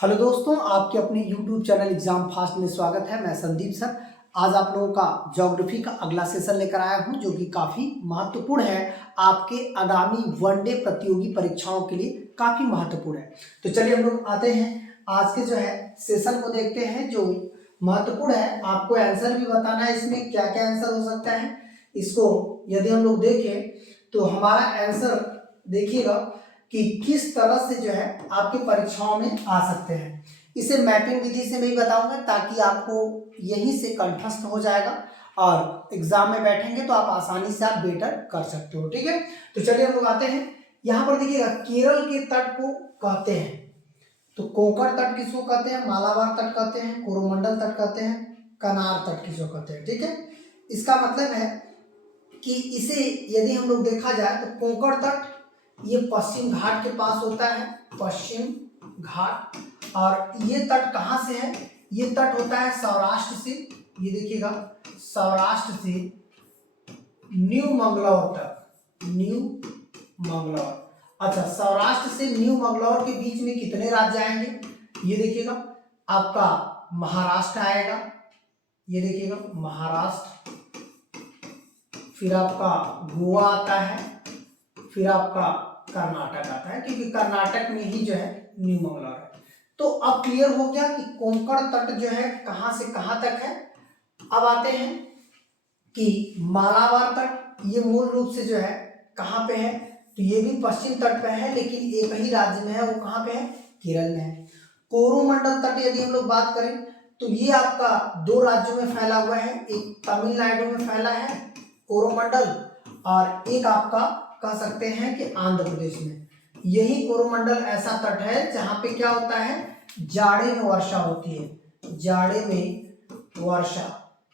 Hello दोस्तों, आपके अपने YouTube चैनल एग्जाम फास्ट में स्वागत है। मैं संदीप सर आज आप लोगों का ज्योग्राफी का अगला सेशन लेकर आया हूं, जो कि काफ़ी महत्वपूर्ण है। आपके आगामी वनडे प्रतियोगी परीक्षाओं के लिए काफ़ी महत्वपूर्ण है। तो चलिए हम लोग आते हैं आज के जो है सेशन को देखते हैं, जो महत्वपूर्ण है। आपको आंसर भी बताना है, इसमें क्या क्या आंसर हो सकता है। इसको यदि हम लोग देखें तो हमारा आंसर देखिएगा कि किस तरह से जो है आपके परीक्षाओं में आ सकते हैं। इसे मैपिंग विधि से मैं ही बताऊंगा, ताकि आपको यहीं से कंठस्थ हो जाएगा और एग्जाम में बैठेंगे तो आप आसानी से आप बेटर कर सकते हो। ठीक है, तो चलिए हम लोग आते हैं। यहाँ पर देखिएगा, केरल के तट को कहते हैं तो कोंकण तट किसको कहते हैं, मालाबार तट कहते हैं, कोरोमंडल तट कहते हैं, कनार तट किसको कहते हैं। ठीक है, इसका मतलब है कि इसे यदि हम लोग देखा जाए तो कोंकण तट ये पश्चिम घाट के पास होता है, पश्चिम घाट। और ये तट कहाँ से है, ये तट होता है सौराष्ट्र से। ये देखिएगा, सौराष्ट्र से न्यू मंगलौर तक, न्यू मंगलौर। अच्छा, सौराष्ट्र से न्यू मंगलौर के बीच में कितने राज्य आएंगे, ये देखिएगा, आपका महाराष्ट्र आएगा। ये देखिएगा महाराष्ट्र, फिर आपका गोवा आता है, फिर आपका कर्नाटक आता है, क्योंकि कर्नाटक में ही जो है न्यू मंगलौर है। तो अब क्लियर हो गया कि कोंकण तट जो है कहां से कहां तक है। अब आते हैं कि मालाबार तट, ये मूल रूप से जो है कहां पे है, तो ये भी पश्चिम तट पे है, लेकिन एक ही राज्य में है। वो कहां पे है, केरल में है। कोरोमंडल तट यदि हम लोग बात करें तो ये आपका दो राज्यों में फैला हुआ है, एक तमिलनाडु में फैला है कोरोमंडल, और एक आपका कह सकते हैं कि आंध्र प्रदेश में। यही कोरोमंडल ऐसा तट है जहां पे क्या होता है, जाड़े में वर्षा होती है, जाड़े में वर्षा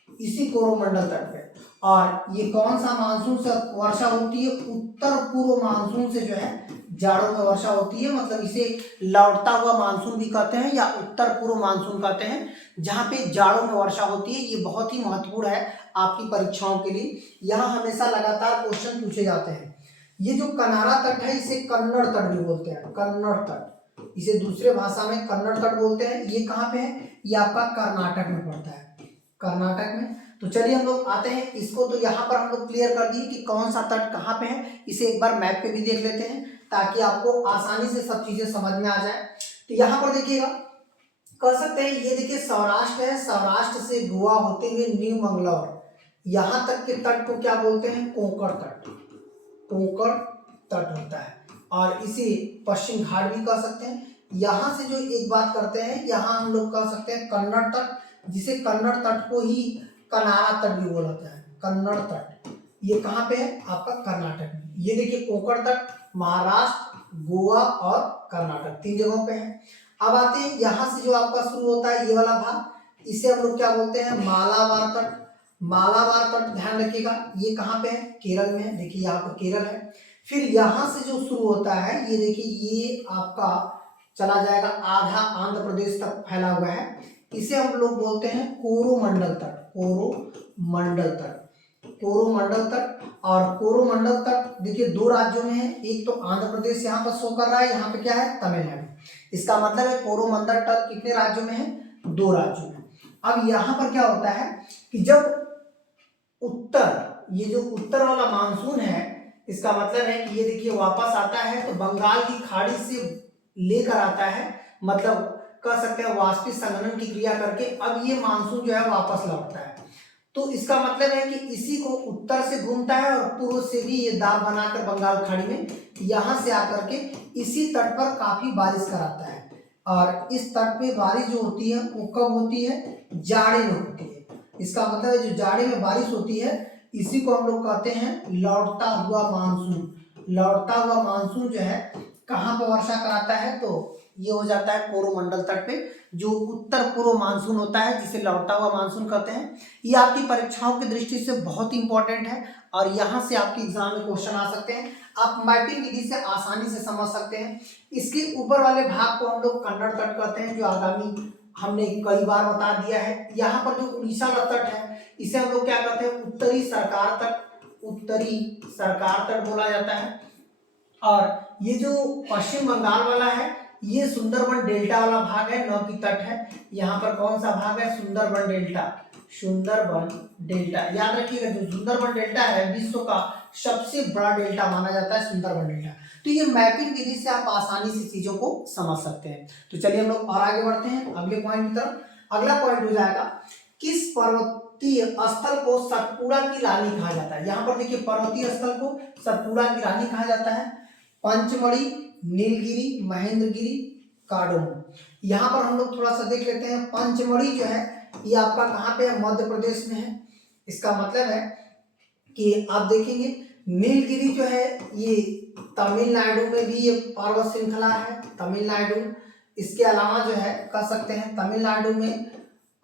इसी कोरोमंडल तट पे। और ये कौन सा मानसून से वर्षा होती है, उत्तर पूर्व मानसून से जो है जाड़ों में वर्षा होती है। मतलब इसे लौटता हुआ मानसून भी कहते हैं या उत्तर पूर्व मानसून कहते हैं, जहाँ पे जाड़ों में वर्षा होती है। ये बहुत ही महत्वपूर्ण है आपकी परीक्षाओं के लिए। यहाँ हमेशा लगातार क्वेश्चन पूछे जाते हैं। ये जो कनारा तट है इसे कन्नड़ तट भी बोलते हैं, कन्नड़ तट, इसे दूसरे भाषा में कन्नड़ तट बोलते हैं। ये कहाँ पे है, ये आपका कर्नाटक में पड़ता है, कर्नाटक में। तो चलिए हम लोग आते हैं इसको, तो यहाँ पर हम लोग क्लियर कर दिए कि कौन सा तट कहाँ पे है। इसे एक बार मैप पे भी देख लेते हैं, ताकि आपको आसानी से सब चीजें समझ में आ जाए। तो यहाँ पर देखिएगा, कह सकते हैं ये देखिए सौराष्ट्र है, सौराष्ट्र से गोवा होते हुए न्यू मंगलौर, यहाँ तक के तट को क्या बोलते हैं, कोंकण तट, कोंकण तट होता है। और इसे पश्चिम घाट भी कह सकते हैं। यहाँ से जो एक बात करते हैं, यहाँ हम लोग कह सकते हैं कन्नड़ तट, जिसे कन्नड़ तट को ही कनारा तट भी बोला जाता है, कन्नड़ तट। ये कहाँ पे है, आपका कर्नाटक में। ये देखिए कोंकण तट महाराष्ट्र, गोवा और कर्नाटक, तीन जगहों पे है। अब आते हैं यहाँ से जो आपका शुरू होता है ये वाला भाग, इसे हम लोग क्या बोलते हैं, मालाबार तट। मालाबार तट ध्यान रखिएगा, ये कहाँ पे है, केरल में है। देखिए यहाँ पर केरल है। फिर यहाँ से जो शुरू होता है, ये देखिए, ये आपका चला जाएगा आधा आंध्र प्रदेश तक फैला हुआ है। इसे हम लोग बोलते हैं कोरोमंडल तट, कोरोमंडल तट, कोरोमंडल तट। और कोरोमंडल तट देखिए दो राज्यों में है, एक तो आंध्र प्रदेश यहाँ पर शो कर रहा है, यहाँ पे क्या है, तमिलनाडु। इसका मतलब है कोरोमंडल तट कितने राज्यों में है, दो राज्यों में। अब यहाँ पर क्या होता है कि जब उत्तर, ये जो उत्तर वाला मानसून है, इसका मतलब है कि ये देखिए वापस आता है तो बंगाल की खाड़ी से लेकर आता है, मतलब कह सकते हैं वाष्पीय संघनन की क्रिया करके अब ये मानसून जो है वापस लौटता है। तो इसका मतलब है कि इसी को उत्तर से घूमता है और पूर्व से भी ये दाब बनाकर बंगाल खाड़ी में यहाँ से आकर के इसी तट पर काफी बारिश कराता है। और इस तट पे बारिश जो होती है वो कब होती है, जाड़े में होती है। इसका मतलब है जो जाड़े में बारिश होती है, इसी को हम लोग कहते हैं लौटता हुआ मानसून। लौटता हुआ मानसून जो है कहाँ पर वर्षा कराता है, तो ये हो जाता है कोरोमंडल तट पे, जो उत्तर पूर्व मानसून होता है, जिसे लौटता हुआ मानसून कहते हैं। ये आपकी परीक्षाओं की दृष्टि से बहुत इंपॉर्टेंट है और यहाँ से आपके एग्जाम में क्वेश्चन आ सकते हैं। आप मैपिंग विधि से आसानी से समझ सकते हैं। इसके ऊपर वाले भाग को हम लोग कन्नड़ तट कहते हैं, जो आगामी हमने कई बार बता दिया है। यहाँ पर जो उड़ीसा का तट है, इसे हम लोग क्या कहते हैं, उत्तरी सरकार तट, उत्तरी सरकार तट बोला जाता है। और ये जो पश्चिम बंगाल वाला है ये सुंदरबन डेल्टा वाला भाग है, न कि तट है। यहाँ पर कौन सा भाग है? सुंदरबन डेल्टा। सुंदरबन डेल्टा याद रखिएगा, जो सुंदरबन डेल्टा है विश्व का सबसे बड़ा डेल्टा माना जाता है सुंदरबन डेल्टा। तो ये मैपिंग विधि से आप आसानी से चीजों को समझ सकते हैं। तो चलिए हम लोग और आगे बढ़ते हैं अगले पॉइंट की तरफ। अगला पॉइंट हो जाएगा, किस पर्वतीय स्थल को सतपुड़ा की रानी कहा जाता है? यहाँ पर देखिए पर्वतीय स्थल को सतपुड़ा की रानी कहा जाता है। पंचमढ़ी, नीलगिरी, महेंद्रगिरी, कार्डोमम। यहाँ पर हम लोग थोड़ा सा देख लेते हैं। पंचमढ़ी जो है ये आपका कहाँ पे है? मध्य प्रदेश में है। इसका मतलब है कि आप देखेंगे नीलगिरी जो है ये तमिलनाडु में भी ये पर्वत श्रृंखला है, तमिलनाडु। इसके अलावा जो है कह सकते हैं तमिलनाडु में,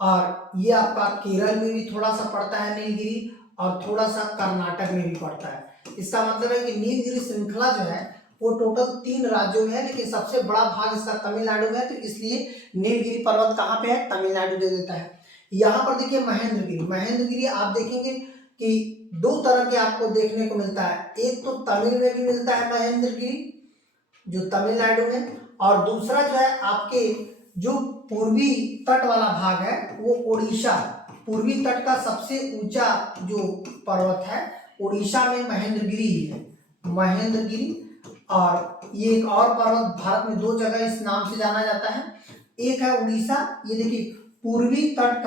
और ये आपका केरल में भी थोड़ा सा पड़ता है नीलगिरी, और थोड़ा सा कर्नाटक में भी पड़ता है। इसका मतलब है कि नीलगिरी श्रृंखला जो है वो टोटल 3 राज्यों में है, लेकिन सबसे बड़ा भाग इसका तमिलनाडु में है, तो इसलिए नीलगिरी पर्वत कहाँ पे है? तमिलनाडु दे देता है। यहाँ पर देखिए महेंद्रगिरी। महेंद्रगिरी आप देखेंगे कि 2 तरह के आपको देखने को मिलता है। एक तो तमिल में भी मिलता है महेंद्रगिरी जो तमिलनाडु में, और दूसरा जो है आपके जो पूर्वी तट वाला भाग है वो उड़ीसा, पूर्वी तट का सबसे ऊंचा जो पर्वत है उड़ीसा में महेंद्रगिरी है, महेंद्रगिरी। और ये एक और पर्वत भारत में 2 जगह इस नाम से जाना जाता है। एक है उड़ीसा, ये देखिए पूर्वी तट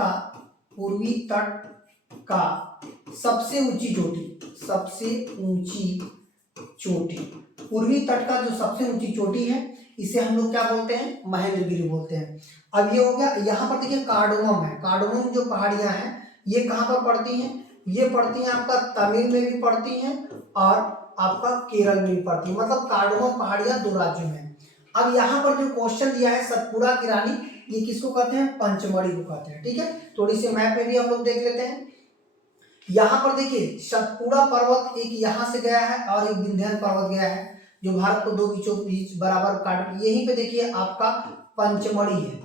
का सबसे ऊंची चोटी, सबसे ऊंची चोटी, पूर्वी तट का जो सबसे ऊंची चोटी है इसे हम लोग क्या बोलते हैं? महेंद्रगिरी बोलते हैं। अब ये हो गया। यहाँ पर देखिए कार्डोमम है। कार्डोमम जो पहाड़ियां हैं ये कहाँ पर पड़ती हैं? ये पड़ती हैं आपका तमिल में भी पड़ती हैं और आपका केरल में भी पड़ती है। मतलब कार्डोमम पहाड़ियां 2 राज्यों में। अब यहाँ पर जो क्वेश्चन दिया है सतपुड़ा की रानी, ये किसको कहते हैं? पंचमढ़ी को कहते हैं। ठीक है, थोड़ी सी मैप में भी हम लोग देख लेते हैं। यहाँ पर देखिए सतपुड़ा पर्वत एक यहाँ से गया है और एक विंध्याचल पर्वत गया है, जो भारत को 2 बीचों बीच बराबर काट। यहीं पे देखिए आपका पंचमढ़ी है।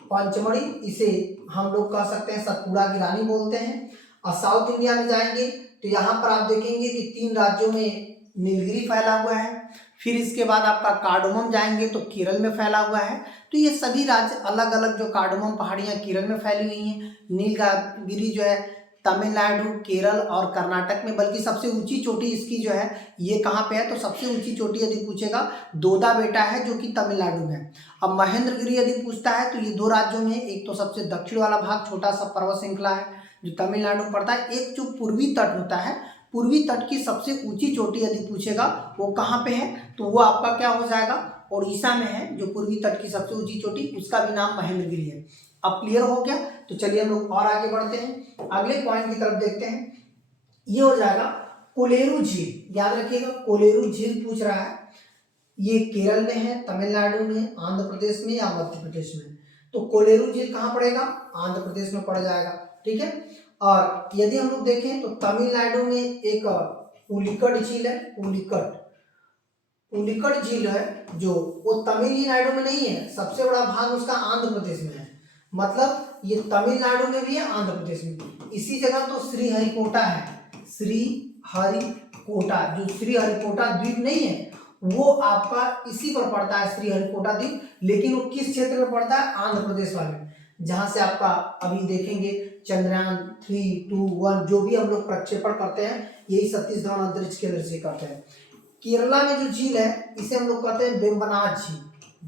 पंचमढ़ी इसे हम लोग कह सकते हैं सतपुड़ा की रानी बोलते हैं। और साउथ इंडिया में जाएंगे तो यहाँ पर आप देखेंगे कि 3 राज्यों में नीलगिरी फैला हुआ है। फिर इसके बाद आपका कार्डोमम जाएंगे तो केरल में फैला हुआ है। तो ये सभी राज्य अलग अलग जो कार्डोमम पहाड़ियाँ केरल में फैली हुई हैं, नीलगिरी जो है तमिलनाडु, केरल और कर्नाटक में। बल्कि सबसे ऊंची चोटी इसकी जो है ये कहाँ पे है? तो सबसे ऊंची चोटी यदि पूछेगा दोदा बेटा है जो कि तमिलनाडु में है। अब महेंद्रगिरी यदि पूछता है तो ये 2 राज्यों में, एक तो सबसे दक्षिण वाला भाग छोटा सा पर्वत श्रृंखला है जो तमिलनाडु में पड़ता है, एक जो पूर्वी तट होता है, पूर्वी तट की सबसे ऊंची चोटी यदि पूछेगा वो कहाँ पे है? तो वो आपका क्या हो जाएगा? उड़ीसा में है। जो पूर्वी तट की सबसे ऊंची चोटी उसका भी नाम महेंद्रगिरी है। अब क्लियर हो गया? तो चलिए हम लोग और आगे बढ़ते हैं, अगले पॉइंट की तरफ देखते हैं। ये हो जाएगा कोलेरू झील। याद रखिएगा कोलेरू झील पूछ रहा है। ये केरल में है, तमिलनाडु में, आंध्र प्रदेश में या मध्य प्रदेश में? तो कोलेरू झील कहाँ पड़ेगा? आंध्र प्रदेश में पड़ जाएगा। ठीक है, और यदि हम लोग देखें तो तमिलनाडु में एक पुलिकट झील है। पुलिकट झील है जो वो तमिलनाडु में नहीं है, सबसे बड़ा भाग उसका आंध्र प्रदेश में है। मतलब ये तमिलनाडु में भी है, आंध्र प्रदेश में भी। इसी जगह तो श्रीहरिकोटा है, श्रीहरिकोटा, जो श्रीहरिकोटा द्वीप नहीं है वो आपका इसी पर पड़ता है, श्रीहरिकोटा द्वीप। लेकिन वो किस क्षेत्र में पड़ता है? आंध्र प्रदेश वाले, जहां से आपका अभी देखेंगे चंद्रयान 3, 2, 1 जो भी हम लोग प्रक्षेपण करते हैं यही सतीश धवन अंतरिक्ष केंद्र से करते हैं। केरला में जो झील है इसे हम लोग कहते हैं वेम्बनाड झील।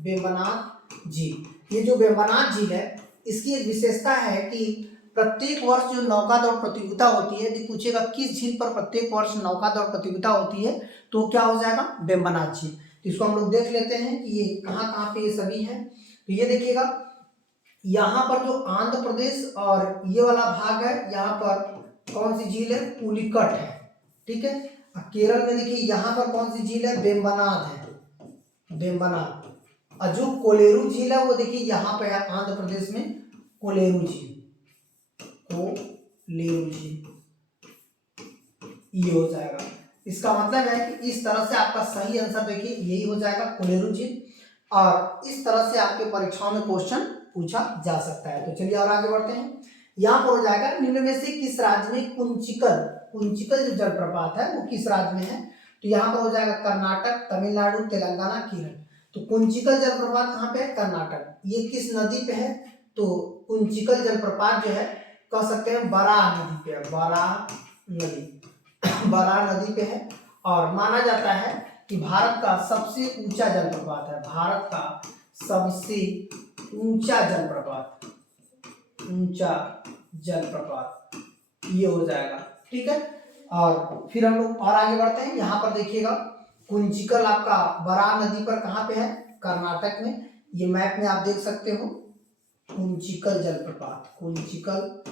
वेम्बनाड झील, ये जो वेम्बनाड झील है इसकी एक विशेषता है कि प्रत्येक वर्ष जो नौकादौड़ प्रतियोगिता होती है, यदि पूछेगा किस झील पर प्रत्येक वर्ष नौकादौड़ प्रतियोगिता होती है तो क्या हो जाएगा? वेम्बनाड झील। तो इसको हम लोग देख लेते हैं कि ये कहाँ कहाँ पे ये सभी हैं। तो ये देखिएगा यहाँ पर जो आंध्र प्रदेश और ये वाला भाग है, यहाँ पर कौन सी झील है? पुलिकट है। ठीक है, केरल में देखिए यहाँ पर कौन सी झील है? वेम्बनाड है, वेम्बनाड। और जो कोलेरू झील है वो देखिए यहाँ पे है आंध्र प्रदेश में, कोलेरू झील, कोलेरू झील ये हो जाएगा। इसका मतलब है कि इस तरह से आपका सही आंसर देखिए यही हो जाएगा, कोलेरू झील। और इस तरह से आपके परीक्षाओं में क्वेश्चन पूछा जा सकता है। तो चलिए और आगे बढ़ते हैं। यहाँ पर हो जाएगा निम्न में से किस राज्य में कुंचिकल जो जलप्रपात है वो किस राज्य में है? तो यहाँ पर हो जाएगा कर्नाटक, तमिलनाडु, तेलंगाना, केरल। तो कुंचिकल जलप्रपात कहाँ पे है? कर्नाटक। ये किस नदी पे है? तो कुंचिकल जलप्रपात जो है कह सकते हैं बराह नदी पे है, बराह नदी बराह नदी पे है। और माना जाता है कि भारत का सबसे ऊंचा जलप्रपात है, भारत का सबसे ऊंचा जलप्रपात, ऊंचा जलप्रपात ये हो जाएगा। ठीक है, और फिर हम लोग और आगे बढ़ते हैं। यहाँ पर देखिएगा कुंचिकल आपका बराह नदी पर कहाँ पे है? कर्नाटक में। ये मैप में आप देख सकते हो कुंचिकल जलप्रपात, कुंचिकल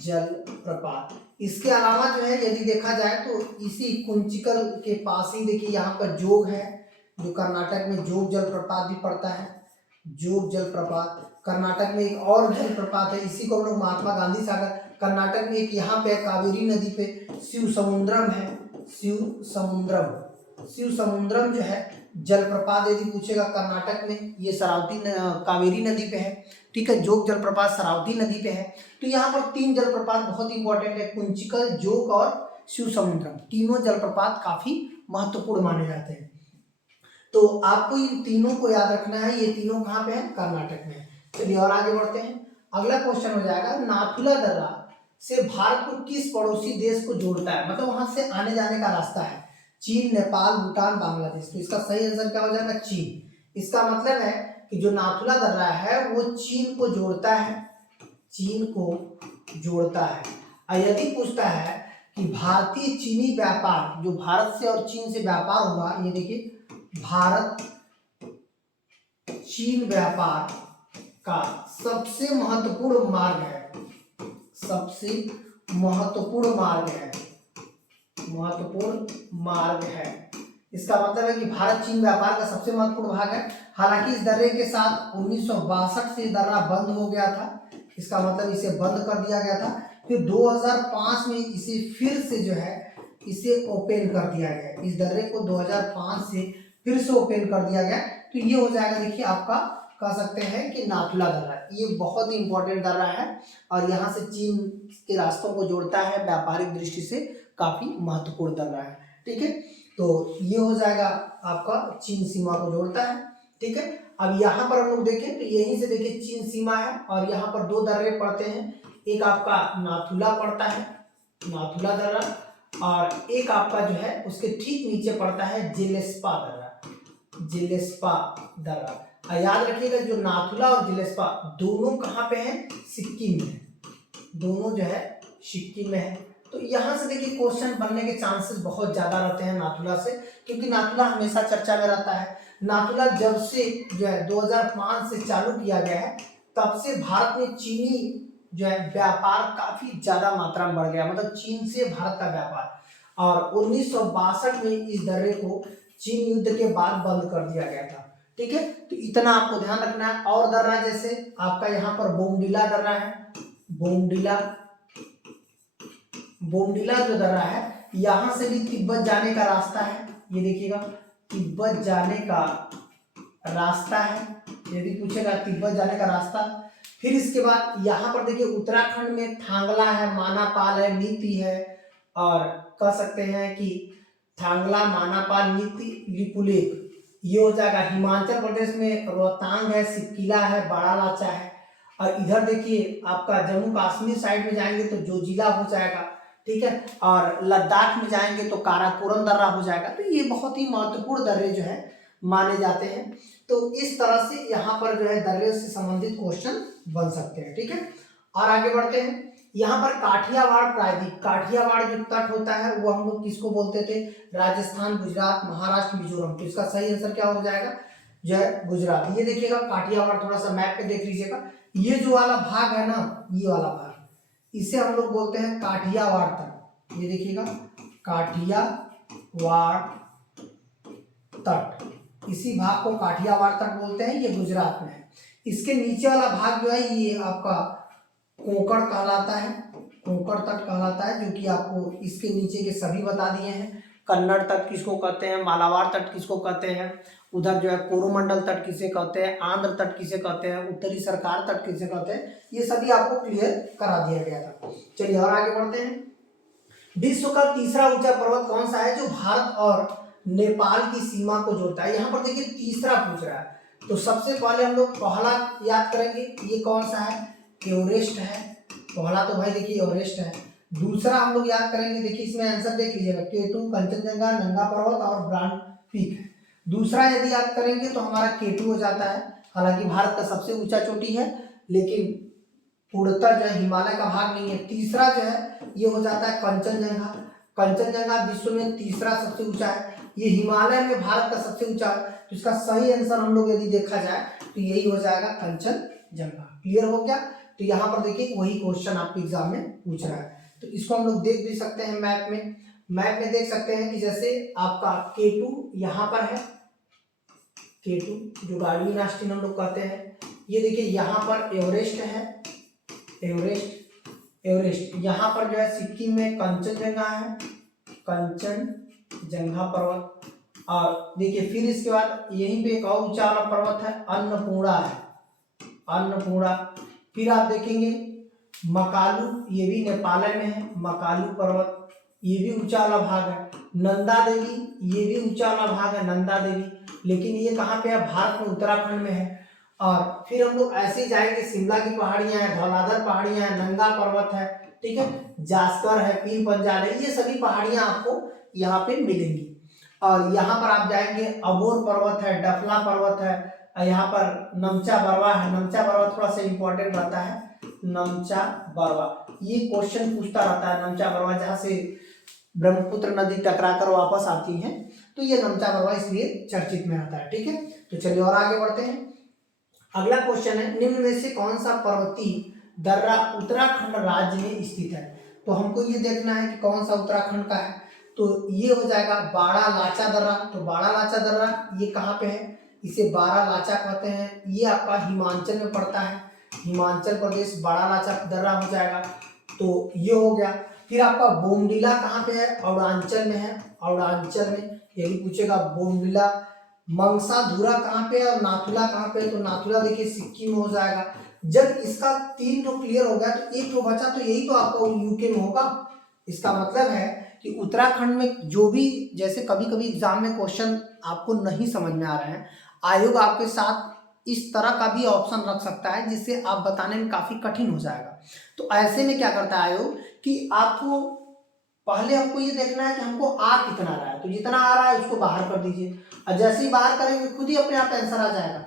जलप्रपात। इसके अलावा जो है यदि देखा जाए तो इसी कुंचिकल के पास ही देखिए यहाँ पर जोग है, जो कर्नाटक में जोग जलप्रपात भी पड़ता है। जोग जलप्रपात कर्नाटक में एक और जलप्रपात है, इसी को हम लोग महात्मा गांधी सागर। कर्नाटक में एक यहाँ पे कावेरी नदी पे शिव समुद्रम है, शिव समुद्रम, शिव समुद्रम जो है जलप्रपात यदि पूछेगा कर्नाटक में, ये शरावती कावेरी नदी पे है। ठीक है, जोग जलप्रपात शरावती नदी पे है। तो यहाँ पर 3 जलप्रपात बहुत इंपॉर्टेंट है, कुंचिकल, जोग और शिव समुद्रम। तीनों जलप्रपात काफी महत्वपूर्ण माने जाते हैं। तो आपको इन तीनों को याद रखना है, ये तीनों कहाँ पे है? कर्नाटक में। चलिए और आगे बढ़ते हैं। अगला क्वेश्चन हो जाएगा नाथुला दर्रा से भारत को किस पड़ोसी देश को जोड़ता है? मतलब वहां से आने जाने का रास्ता है, चीन, नेपाल, भूटान, बांग्लादेश। तो इसका सही आंसर क्या हो जाएगा? चीन। इसका मतलब है कि जो नाथुला दर्रा है वो चीन को जोड़ता है, चीन को जोड़ता है। और यदि पूछता है कि भारतीय चीनी व्यापार, जो भारत से और चीन से व्यापार हुआ, ये देखिए भारत चीन व्यापार का सबसे महत्वपूर्ण मार्ग है, सबसे महत्वपूर्ण मार्ग है, महत्वपूर्ण मार्ग है। इसका मतलब है कि भारत चीन व्यापार का सबसे महत्वपूर्ण भाग है। हालांकि इस दर्रे के साथ 1962 से दर्रा बंद हो गया था, इसका मतलब इसे बंद कर दिया गया था। फिर 2005 में इसे फिर से जो है इसे ओपन कर दिया गया, इस दर्रे को 2005 से फिर से ओपन कर दिया गया। तो ये हो जाएगा देखिए आपका, कह सकते हैं कि नाथुला दर्रा। ये बहुत ही इंपॉर्टेंट दर्रा है और यहाँ से चीन के रास्तों को जोड़ता है, व्यापारिक दृष्टि से काफी महत्वपूर्ण दर्रा है। ठीक है, तो ये हो जाएगा आपका चीन सीमा को जोड़ता है। ठीक है, अब यहाँ पर हम लोग देखें तो यहीं से देखिए चीन सीमा है और यहाँ पर 2 दर्रे पड़ते हैं, एक आपका नाथुला पड़ता है, नाथुला दर्रा, और एक आपका जो है उसके ठीक नीचे पड़ता है जेलेस्पा दर्रा, जेलेस्पा दर्रा। याद रखिएगा जो नाथुला और जेलेस्पा दोनों कहाँ पे हैं? सिक्किम में, दोनों जो है सिक्किम में है। तो यहाँ से देखिए क्वेश्चन बनने के चांसेस बहुत ज्यादा रहते हैं नाथुला से, क्योंकि नाथुला हमेशा चर्चा में रहता है। नाथुला जब से जो है 2005 से चालू किया गया है, तब से भारत में चीनी जो है व्यापार काफी ज्यादा मात्रा में बढ़ गया, मतलब चीन से भारत का व्यापार। और 1962 में इस दर्रे को चीन युद्ध के बाद बंद कर दिया गया था। ठीक है, तो इतना आपको ध्यान रखना है। और दर्रा जैसे आपका यहाँ पर बोमडिला दर्रा है, बोमडिला, बोमडिला जो दर्रा है, यहाँ से भी तिब्बत जाने का रास्ता है। ये देखिएगा तिब्बत जाने का रास्ता है, यदि पूछेगा तिब्बत जाने का रास्ता। फिर इसके बाद यहाँ पर देखिए उत्तराखंड में थांगला है, मानापाल है, नीति है, और कह सकते हैं कि थांगला, मानापाल, नीति, लिपुलेख ये हो जाएगा। हिमाचल प्रदेश में रोहतांग है, सिक्किला है, बड़ा लाचा है। और इधर देखिए आपका जम्मू कश्मीर साइड में जाएंगे तो जोजिला हो जाएगा। ठीक है, और लद्दाख में जाएंगे तो काराकोरम दर्रा हो जाएगा। तो ये बहुत ही महत्वपूर्ण दर्रे जो है माने जाते हैं। तो इस तरह से यहाँ पर जो है दर्रे से संबंधित क्वेश्चन बन सकते हैं। ठीक है, और आगे बढ़ते हैं। यहाँ पर काठियावाड़ प्रायद्वीप, काठियावाड़ जो तट होता है वो हम लोग किसको बोलते थे? राजस्थान, गुजरात, महाराष्ट्र, मिजोरम। तो इसका सही आंसर क्या हो जाएगा? जो है गुजरात। ये देखिएगा काठियावाड़, थोड़ा सा मैप पे देख लीजिएगा, ये जो वाला भाग है ना, ये वाला भाग, इसे हम लोग बोलते हैं काठियावाड़ तट। ये देखिएगा काठियावाड़ तट, इसी भाग को काठियावाड़ तट बोलते हैं, ये गुजरात में है। इसके नीचे वाला भाग जो है ये आपका कोंकण कहलाता है, कोंकण तट कहलाता है, जो कि आपको इसके नीचे के सभी बता दिए हैं। कन्नड़ तट किसको कहते हैं, मालाबार तट किसको कहते हैं, उधर जो है कोरोमंडल तट किसे कहते हैं, आंध्र तट किसे कहते हैं, उत्तरी सरकार तट किसे कहते हैं, ये सभी आपको क्लियर करा दिया गया था। चलिए और आगे बढ़ते हैं। विश्व का तीसरा ऊंचा पर्वत कौन सा है जो भारत और नेपाल की सीमा को जोड़ता है। यहाँ पर देखिए तीसरा पूछ रहा है, तो सबसे पहले हम लोग पहला याद करेंगे, ये कौन सा है, एवरेस्ट है। पहला तो भाई देखिए एवरेस्ट है। दूसरा हम लोग याद करेंगे, देखिए इसमें आंसर देख लीजिएगा, K2 कंचनजंगा, नंगा पर्वत और ब्रांड पीक है। दूसरा यदि याद करेंगे तो हमारा K2 हो जाता है। हालांकि भारत का सबसे ऊंचा चोटी है, लेकिन पूर्णतः जो है हिमालय का भाग नहीं है। तीसरा जो है ये हो जाता है कंचनजंगा। कंचनजंगा विश्व में तीसरा सबसे ऊंचा है, ये हिमालय में भारत का सबसे ऊंचा है। तो इसका सही आंसर हम लोग यदि देखा जाए तो यही हो जाएगा कंचनजंगा। क्लियर हो गया। तो यहाँ पर देखिए वही क्वेश्चन आपके एग्जाम में पूछ रहा है, तो इसको हम लोग देख भी सकते हैं मैप में। मैप में देख सकते हैं कि जैसे आपका K2 यहाँ पर है, K2 जो गार्डियन आस्टीन हम लोग कहते हैं। ये देखिए यहाँ पर एवरेस्ट है, एवरेस्ट यहाँ पर जो है सिक्किम में कंचनजंगा है, कंचनजंगा पर्वत। और देखिए फिर इसके बाद यहीं पे एक और ऊंचा वाला पर्वत है, अन्नपूर्णा है, अन्नपूर्णा। फिर आप देखेंगे मकालू, ये भी नेपाल में है, मकालू पर्वत, ये भी ऊंचा वाला भाग है। नंदा देवी, ये भी ऊंचा वाला भाग है, नंदा देवी, लेकिन ये कहाँ पे है, भारत में उत्तराखंड में है। और फिर हम लोग ऐसे ही जाएंगे, शिमला की पहाड़ियां हैं, धौलाधर पहाड़ियां हैं, नंगा पर्वत है, ठीक है, जास्कर है, पीर पंजाल है, ये सभी पहाड़ियां आपको यहाँ पे मिलेंगी। और यहाँ पर आप जाएंगे, अबोर पर्वत है, डफला पर्वत है, यहाँ पर नमचा बरवा है। नमचा बरवा थोड़ा सा इंपॉर्टेंट रहता है, नमचा बरवा, ये क्वेश्चन पूछता रहता है। नमचा बरवा जहाँ से ब्रह्मपुत्र नदी टकराकर वापस आती है, तो ये नमचा बरवा इसलिए चर्चित में रहता है, ठीक है। तो चलिए और आगे बढ़ते हैं। अगला क्वेश्चन है, निम्न में से कौन सा पर्वतीय दर्रा उत्तराखंड राज्य में स्थित है। तो हमको ये देखना है कि कौन सा उत्तराखंड का है। तो ये हो जाएगा बाड़ा लाचा दर्रा। तो बाड़ा लाचा दर्रा ये कहाँ पे है, इसे बाड़ा लाचा कहते हैं। ये आपका हिमाचल में पड़ता है, हिमाचल प्रदेश, बाड़ा लाचा दर्रा हो जाएगा। तो ये हो गया। फिर आपका बोमडिला कहाँ पे है, अरुणाचल में है, अरुणाचल में। यदि पूछेगा बोमडिला, मंगसाधुरा कहाँ पे है और नाथुला कहाँ पे है, तो नाथुला देखिए सिक्किम में हो जाएगा। जब इसका 3 तो क्लियर हो गया तो एक तो बचा, तो यही तो आपका यूके में होगा। इसका मतलब है कि उत्तराखंड में जो भी, जैसे कभी कभी एग्जाम में क्वेश्चन आपको नहीं समझ में आ रहे हैं, आयोग आपके साथ इस तरह का भी ऑप्शन रख सकता है जिससे आप बताने में काफी कठिन हो जाएगा। तो ऐसे में क्या करता है आयोग कि आपको पहले हमको ये देखना है कि हमको आ कितना रहा है, तो जितना आ रहा है उसको बाहर कर दीजिए, और जैसे ही बाहर करेंगे खुद ही अपने आप आंसर आ जाएगा।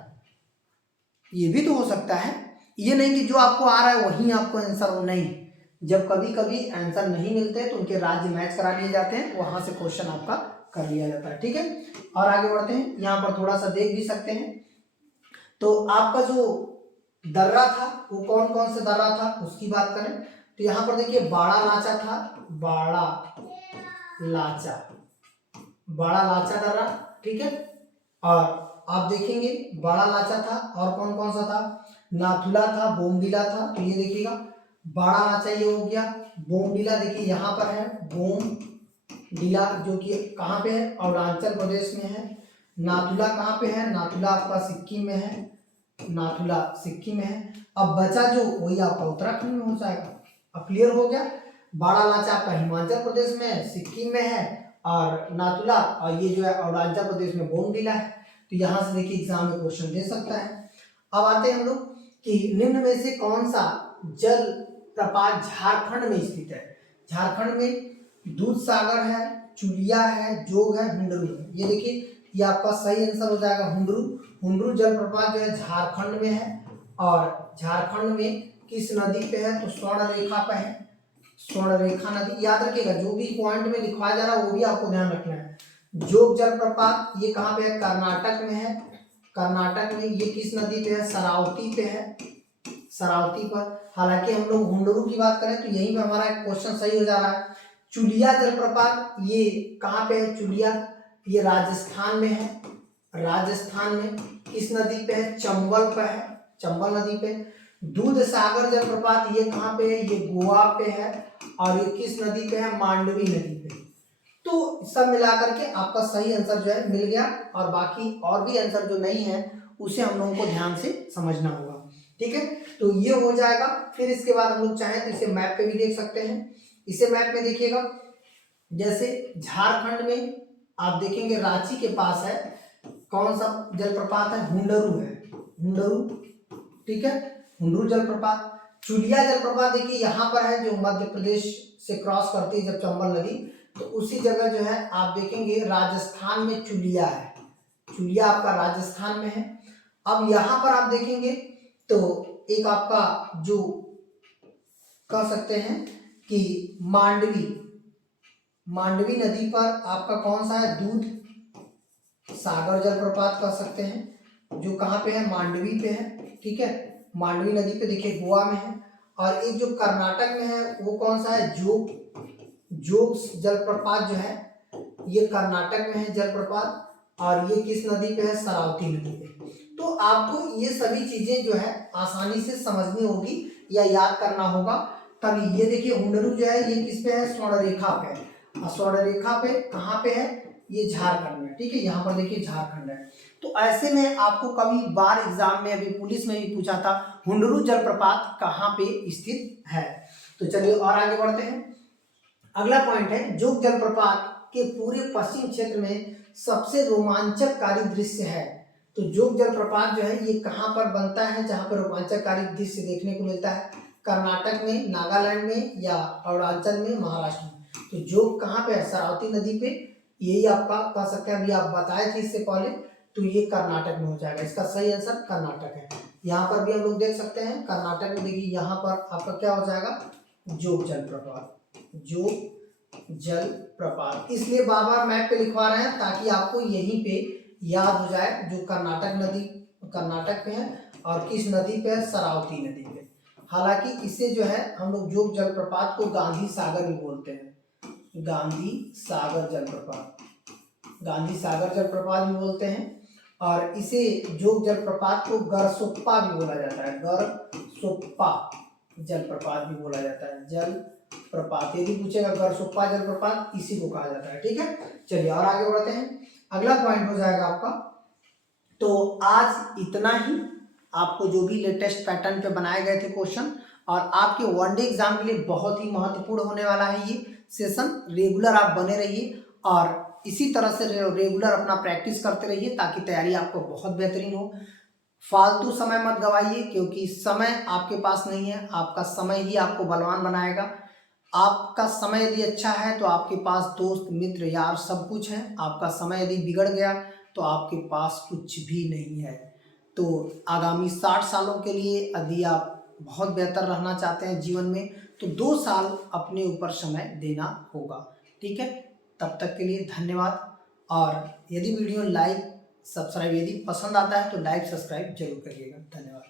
ये भी तो हो सकता है, ये नहीं कि जो आपको आ रहा है वही आपको आंसर हो, नहीं। जब कभी कभी आंसर नहीं मिलते तो उनके राज्य मैच करा लिए जाते हैं, वहां से क्वेश्चन आपका कर लिया जाता है, ठीक है। और आगे बढ़ते हैं, यहाँ पर थोड़ा सा देख भी सकते हैं। तो आपका जो दर्रा था वो कौन कौन से दर्रा था उसकी बात करें तो यहाँ पर देखिए बाड़ा लाचा था, बाड़ा लाचा, बाड़ा लाचा दर्रा, ठीक है। और आप देखेंगे बड़ा लाचा था, और कौन कौन सा था, नाथुला था, बोमडिला था। तो ये देखिएगा बड़ा लाचा ये हो गया, बोमडिला देखिए यहाँ पर है, बोमडिला जो कि कहाँ पे है, अरुणाचल प्रदेश में है। नाथुला कहाँ पे है, नाथुला आपका सिक्किम में है, नाथुला सिक्किम में है। अब बचा जो वही आपका उत्तराखंड में हो जाएगा। अब क्लियर हो गया, बड़ा लाचा आपका हिमाचल प्रदेश में है, सिक्किम में है, और नाथुला और ये जो है अरुणाचल प्रदेश में बोमडिला है। तो यहाँ से देखिए एग्जाम में क्वेश्चन दे सकता है। अब आते हैं हम लोग कि निम्न में से कौन सा जल प्रपात झारखंड में स्थित है। झारखंड में दूध सागर है, चुलिया है, जोग है, हुंडरू है। ये देखिए ये आपका सही आंसर हो जाएगा हुंडरू। हुंडरू जलप्रपात जो है झारखंड में है, और झारखंड में किस नदी पे है, तो स्वर्ण रेखा पे है, स्वर्ण रेखा नदी। याद रखिएगा जो भी पॉइंट में लिखवाया जा रहा है वो भी आपको ध्यान रखना है। जोग जलप्रपात ये कहाँ पे है, कर्नाटक में है, कर्नाटक में। ये किस नदी पे है, शरावती पे है, शरावती पर। हालांकि हम लोग हुंडरू की बात करें तो यहीं पे हमारा क्वेश्चन सही हो जा रहा है। चुलिया जलप्रपात ये कहाँ पे है, चुलिया ये राजस्थान में है, राजस्थान में। किस नदी पे है, चंबल पे है, चंबल नदी पे। दूध सागर जलप्रपात ये कहाँ पे है, ये गोवा पे है, और ये किस नदी पे है, मांडवी नदी पे। तो सब मिलाकर के आपका सही आंसर जो है मिल गया, और बाकी और भी आंसर जो नहीं है उसे हम लोगों को ध्यान से समझना होगा, ठीक है। तो ये हो जाएगा। फिर इसके बाद हम लोग चाहें तो इसे मैप पे भी देख सकते हैं। इसे मैप में देखिएगा, जैसे झारखंड में आप देखेंगे रांची के पास है, कौन सा जलप्रपात है, हुंडरू है, हुंडरू, ठीक है, हुंडरू जलप्रपात। चुलिया जलप्रपात देखिए यहाँ पर है, जो मध्य प्रदेश से क्रॉस करती है जब चंबल नदी, तो उसी जगह जो है आप देखेंगे राजस्थान में चुलिया है, चुलिया आपका राजस्थान में है। अब यहाँ पर आप देखेंगे तो एक आपका जो कह सकते हैं कि मांडवी, मांडवी नदी पर आपका कौन सा है, दूध सागर जलप्रपात कह सकते हैं, जो कहाँ पे है, मांडवी पे है, ठीक है, मांडवी नदी पे देखिए गोवा में है। और एक जो कर्नाटक में है वो कौन सा है, जोग, जोग जलप्रपात जो है ये कर्नाटक में है जलप्रपात, और ये किस नदी पे है, शरावती नदी पे। तो आपको ये सभी चीजें जो है आसानी से समझनी होगी या याद करना होगा। तभी ये देखिए हुंडरू जो है ये किस पे है, स्वर्णरेखा पे है, और स्वर्णरेखा पे कहाँ पे है, ये झारखंड में, ठीक है, यहाँ पर देखिए झारखंड है। तो ऐसे में आपको कभी बार एग्जाम में, अभी पुलिस में भी पूछा था, हुंडरू जलप्रपात कहाँ पे स्थित है। तो चलिए और आगे बढ़ते हैं। अगला पॉइंट है, जोग जलप्रपात के पूरे पश्चिम क्षेत्र में सबसे रोमांचकारी दृश्य है। तो जोग जलप्रपात जो है ये कहाँ पर बनता है, जहाँ पर रोमांचकारी दृश्य देखने को मिलता है, कर्नाटक में, नागालैंड में, या अरुणाचल में, महाराष्ट्र में। तो जोग कहाँ पे है, शरावती नदी पे, यही आपका कह सकते हैं, अभी आप बताए थे इससे पहले, तो ये कर्नाटक में हो जाएगा, इसका सही आंसर कर्नाटक है। यहाँ पर भी हम लोग देख सकते हैं कर्नाटक में, देखिए यहाँ पर आपका क्या हो जाएगा, जोग जलप्रपात, जोग जलप्रपात। इसलिए बार बार मैप पे लिखवा रहे हैं ताकि आपको यहीं पे याद हो जाए, जो कर्नाटक नदी कर्नाटक पे है, और किस नदी पे है, शरावती नदी पे। हालांकि इसे जो है हम लोग जोग जलप्रपात को गांधी सागर भी बोलते हैं, गांधी सागर जलप्रपात, गांधी सागर जलप्रपात भी बोलते हैं। और इसे जोग जलप्रपात को गरसोप्पा भी बोला जाता है, गरसोप्पा जलप्रपात भी बोला जाता है, जलप्रपात यदि पूछेगा गरसोप्पा जलप्रपात इसी को कहा जाता है, ठीक है। चलिए और आगे बढ़ते हैं, अगला पॉइंट हो जाएगा आपका। तो आज इतना ही, आपको जो भी लेटेस्ट पैटर्न पे बनाए गए थे क्वेश्चन, और आपके वनडे एग्जाम के लिए बहुत ही महत्वपूर्ण होने वाला है ये सेशन। रेगुलर आप बने रहिए और इसी तरह से रेगुलर अपना प्रैक्टिस करते रहिए ताकि तैयारी आपको बहुत बेहतरीन हो। फालतू समय मत गवाइए, क्योंकि समय आपके पास नहीं है, आपका समय ही आपको बलवान बनाएगा। आपका समय यदि अच्छा है तो आपके पास दोस्त मित्र यार सब कुछ है, आपका समय यदि बिगड़ गया तो आपके पास कुछ भी नहीं है। तो आगामी 60 सालों के लिए यदि आप बहुत बेहतर रहना चाहते हैं जीवन में, तो 2 साल अपने ऊपर समय देना होगा, ठीक है। तब तक के लिए धन्यवाद। और यदि वीडियो लाइक सब्सक्राइब यदि पसंद आता है तो लाइक सब्सक्राइब जरूर करिएगा। धन्यवाद।